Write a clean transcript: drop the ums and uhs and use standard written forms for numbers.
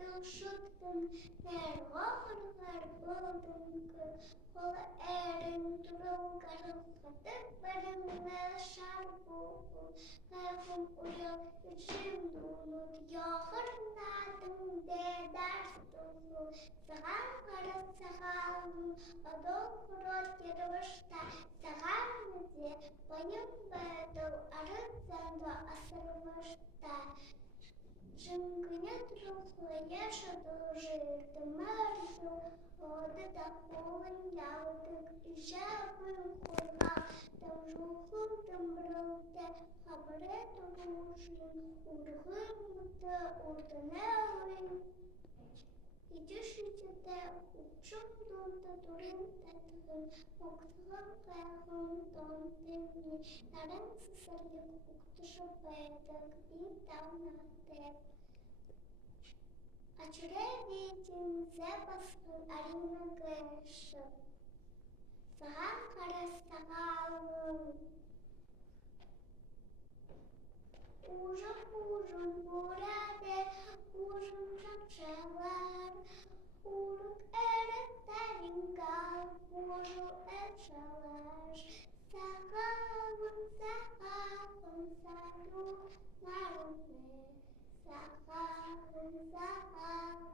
üşüttüm, nervalar buldum ki, ola erin durun karılsadık, benimle şarbuğum, hayfım uyup, içim donut, yağırnadım de ders dolu, sağan kara sağalım, adol kurot yarışta, sağan müziği, bayım baydım, arıtsam da asırmışta, Жингня трухла, я шадожив, мерзну, води та полин явдик, і жабин курга, там жухлим, там бровте, хабарету рушин, ургимте, уртеневин, і дюшите, учундун та турин та тгин, моктган кайхун тон тимні, нарен сисарлик, уктушопетик, і там на те. Açırevitin zebasın arina gışı, sağan karastağalım. Ужин burada, ужин şapşalar, uruk eretlerin kal, uruk etşalar. Sağalım, sağalım, sağalım, narım ne? Sağalım, sağalım.